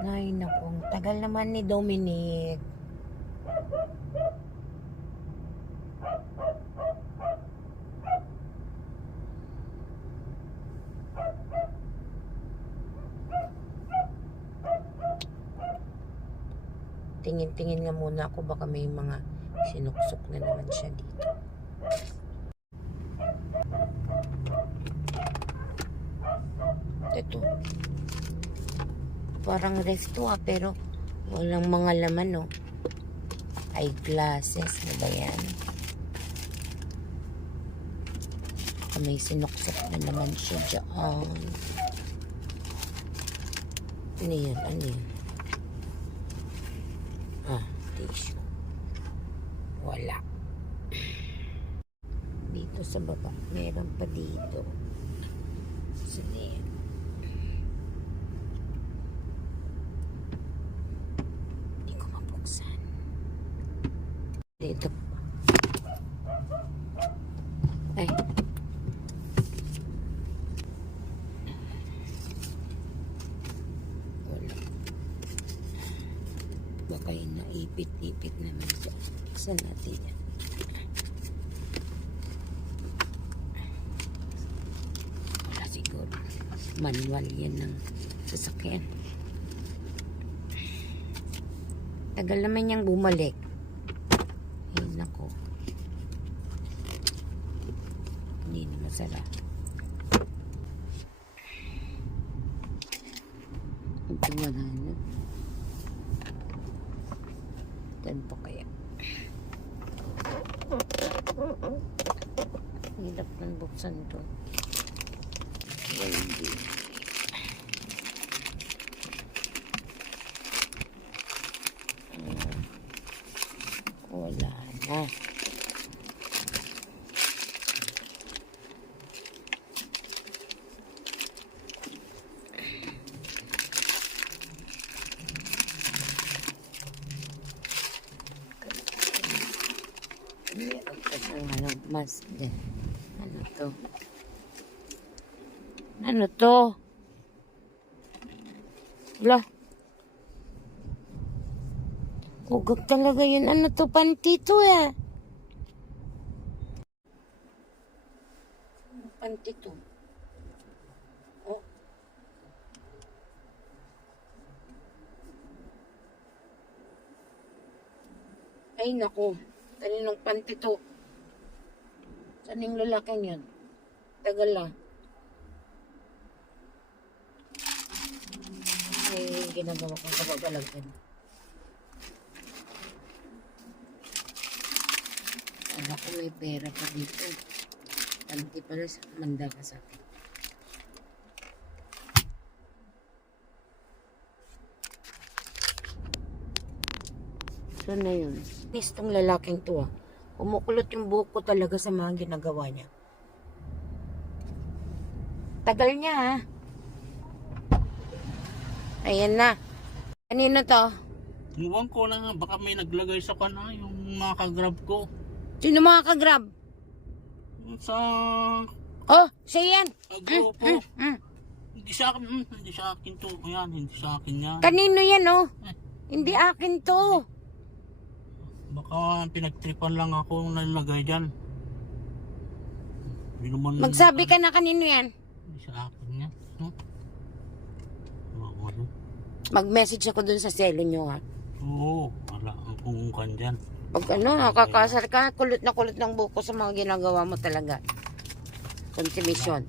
Ay, naku. Tagal naman ni Dominic. Tingin-tingin nga muna ako, baka may mga sinuksok na naman siya dito. Ito. Parang ref to pero walang mga laman, no? Eyeglasses, ano ba yan? May sinuksok na naman siya dyan. Ano yan? Ano yan? Tissue. Wala. Dito sa baba. Meron pa dito. Sige. Hindi ko mabuksan. Dito. Ay. Wala. Baka yung naipit-ipit naman siya. Buksan natin yan. Wala siguro. Manual yan ng sasakyan. Tagal naman niyang bumalik. Ay, nako. Hindi na masarap. Ito wala na. Saan pa kaya? Hirap ng buksan to. Hindi. Wala na. Mas din. Ano to? Ano to? Wala. Ugag talaga yun. Ano to? Panty to eh. Panty to. Oh. Ay naku. Kaninong panty to? Saan yung lalaking yun? Tagal lang. Ay, ginagawa kong kababalagan. Alam ko may pera pa dito. Panty pala, manda ka sa akin. Saan na yun? Nistong lalaking to ah. Kumukulot yung buhok ko talaga sa mga ginagawa niya. Tagal niya ha. Ayan na. Kanino to? Iwan ko na nga, baka may naglagay sa kana yung mga kagrab ko. Sino mga kagrab? Sa Oh, siya yan. grupo. Hindi sa akin to. Ayan, hindi sa akin yan. Kanino yan oh? Hindi akin to. Baka pinagtripan lang ako nalagay dyan. Magsabi ka na kanino yan. Hindi sa akin yan. Mag-message ako dun sa selo nyo ha. Oo, wala akong kan dyan. Pag ano, nakakasar ka, kulot na kulot ng buko sa mga ginagawa mo talaga. Consumption.